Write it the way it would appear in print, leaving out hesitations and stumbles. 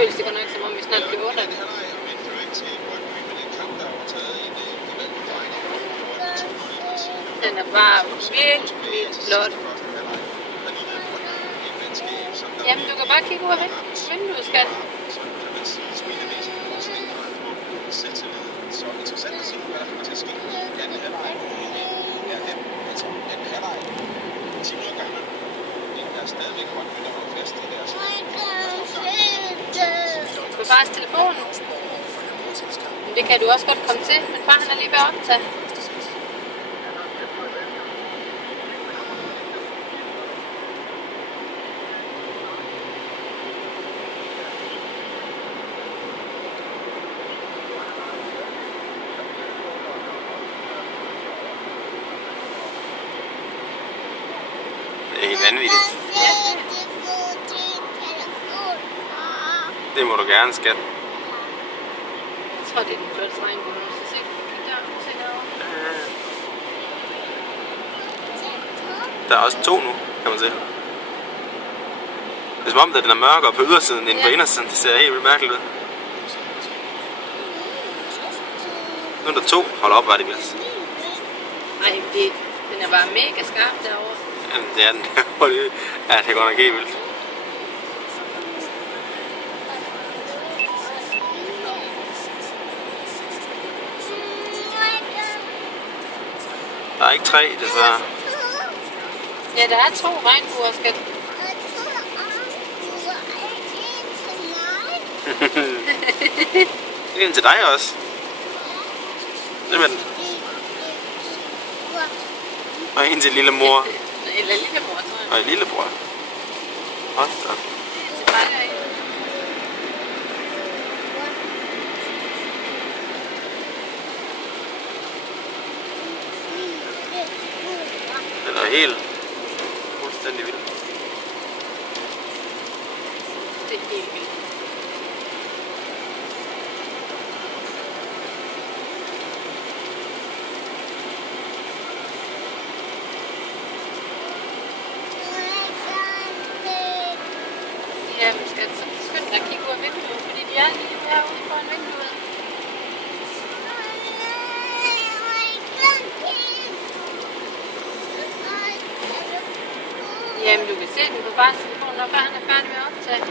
føles det godt nok, som om vi snart kan under det. Den er bare vildt, vildt flot. Jamen, du kan bare kigge ud af vinduet, skat. Du kan bare telefonen. Men det kan du også godt komme til, men far han er lige ved at optage. Det er helt vanvittigt. Ja. Det må du gerne, skat. Jeg tror, det er den flotteste regnbue. Så se, kig der, se derovre. Der er også 2 nu, kan man se. Det er som om, at den er mørkere på ydersiden end på indersiden. Det ser helt vildt mærkeligt ud. Nu er der 2. Hold op, var det glas. Ej, den er bare mega skarp derovre. Jamen, det er den derovre. Ja, det er godt nok helt vildt. Der er ikke 3, desværre. Ja, der er 2 regnbuer, skat. Det er en til dig også. Det med den. Og en til lille mor. Eller lillebror, tror jeg. Og en lillebror. Hold da. Det er bare derinde. Den er helt fuldstændig vild. Det er helt vildt. Ja, men skal så skynd dig at kigge ud af vinduet, fordi de er lige herude foran vinduet. Jamen, du kan se den på bare telefonen, når han er færdig med at optage.